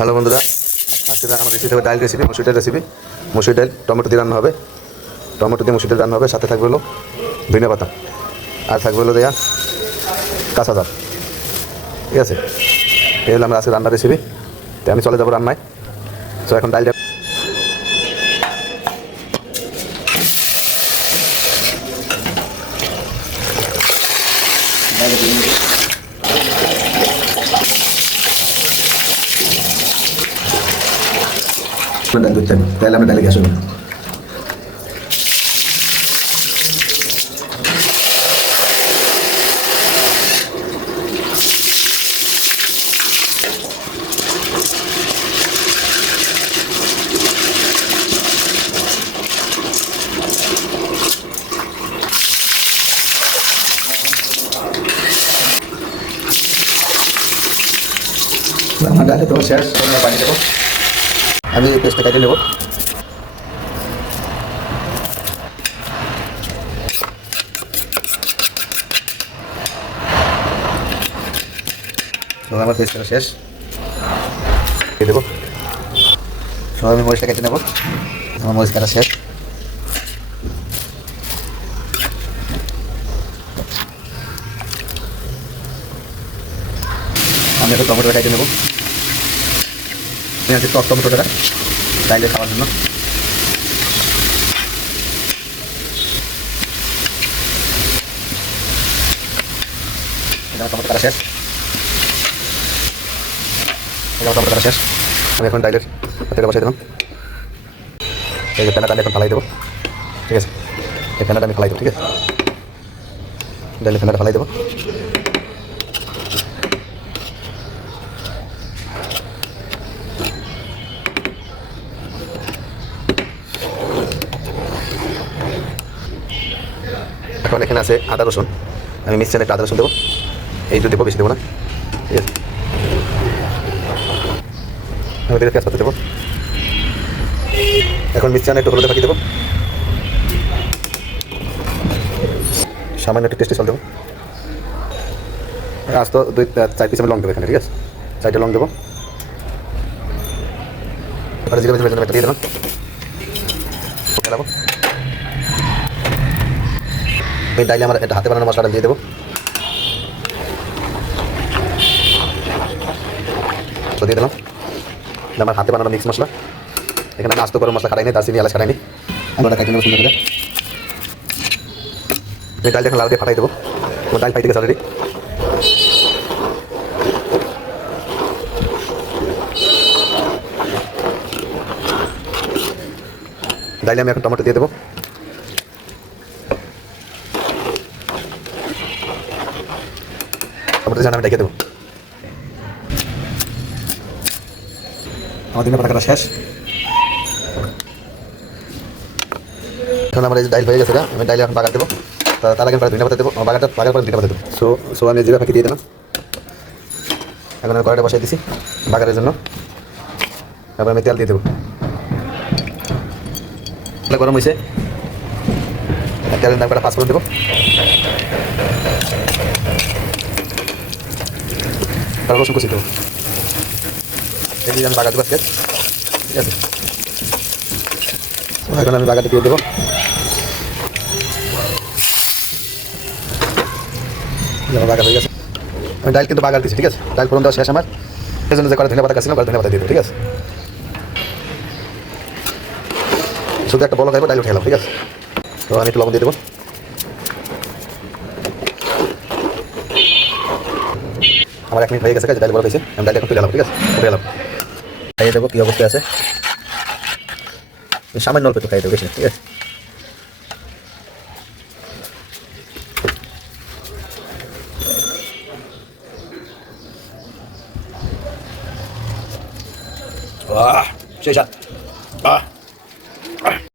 Hello বন্ধুরা, আজকে আমার রেসিপি হবে ডাল রেসিপি, মসুর ডাল রেসিপি। মসুর ডাল টমেটো দিয়ে রান্না হবে, টমেটো দিয়ে মসুর ডাল রান্না হবে। সাথে থাকবে হলো ধনিয়া পাতা, আর থাকবে হলো দেয়া কাঁচা জাল। ঠিক আছে, এই হলো আমার আজকে রান্নার রেসিপি। তো আমি চলে যাবো রান্নায়। তো এখন ডালটা ডাল দুধ থাকবে, তাহলে আমরা ডালে গ্যাস হবে। আমার ডালে তো শেষ, পানি দেবো। আমি পেস্টটা কেটে নেব। তো আমার পেস্টটা শেষ, কেটে দেবো। সব আমি মরিচটা কেটে নেব। আমার মরিচ কাটা শেষ। আমি একটু টমেটোটা কেটে নেব। আমি আজকে টক টমেটোটা ডাইলে খাওয়ার জন্য। টমেটো কাটা শেষ, টমেটো কাটা শেষ। আমি এখন ডাইলের তেলে বসাই দিলাম। এই যে প্যানাটা আমি এখন ফালাই দেবো। ঠিক আছে, এই প্যানাটা আমি ফালাই দেবো। ঠিক আছে, ডাইলের প্যানাটা ফালাই দেবো। এখন এখানে আছে আদা রসুন। আমি মিক্সচারে একটা আদা রসুন দেবো। এইটু দেবো, বেশি দেবো না। ঠিক আছে, আমি দিলে পেঁয়াজ পাতা দেবো। এখন মিক্সচারে একটু হলুদ পাখি দেবো, সামান্য একটু টেস্টি সল দেবো। আজ তো 2-4 পিস আমি লং দেবো এখানে। ঠিক আছে, 4টে লং দেবো। এবারে জিরে ভেজে একটা দিয়ে দেবো, খেলাবো। এই ডাইলে আমার একটা হাতে বানানো মশলাটা দিয়ে দেবো। তো দিয়ে দিলাম আমার হাতে বানানো মিক্স মশলা। এখানে আমি আস্ত গরম মশলা খাটাইনি, দারচিনি এলাচ খাটাইনি। আমি ওটা খাইতে নেবো সুন্দর করে। এই ডালটা এখন লাল দিয়ে ফাটাই দেবো। আমার ডাল ফাইতে গেছে অলরেডি। ডাইলে আমি এখন টমেটো দিয়ে দেবো। টমেটো দিয়ে আমি ডেকে দেবো। আমার দিনের পাতা কাটা শেষ। এখন আমার এই ডাইল হয়ে গেছে। আমি ডাইলে এখন বাগার দেবো। তার আগে ধনিয়া পাতা দেবো। বাগার পরে ধনিয়া পাতা দেবো। সো আমি জিরা ফাঁকি দিয়ে দিলাম। এখন আমি কড়াইটা বসাই দিছি বাগারের জন্য। তারপর আমি তেল দিয়ে দেবো। গরম হয়েছে, তেলের দাম কটা 5 ফোড়ন দেবো। তারপর রসুন কুচি দেবো। এই দিয়ে আমি বাগার দেবো আজকে। ঠিক আছে, এখন আমি বাগারটা দিয়ে দেবো। বাগার হয়ে গেছে। আমি ডাল কিন্তু বাগার দিচ্ছি। ঠিক আছে, ডাল ফোড়ন দেওয়া শেষ আমার। সেই জন্য যে কটা ধনিয়া পাতা কাটছিলাম, ধনিয়া পাতা দিয়ে দেবো। ঠিক আছে, শুধু একটা বলো খাইবো, ডাল উঠে গেলাম। ঠিক আছে, তো আমি একটু লবণ দিয়ে দেবো। আমার 1 মিনিট হয়ে গেছে, ডাল বড় হয়েছে। আমি ডাল এখন তুলে এলাম। ঠিক আছে, উঠে এলাম। খাইয়ে দেবো কী অবস্থায় আছে। সামান্য অল্প একটু খাইয়ে দেবো, বেশি না। ঠিক আছে, সেই সাথে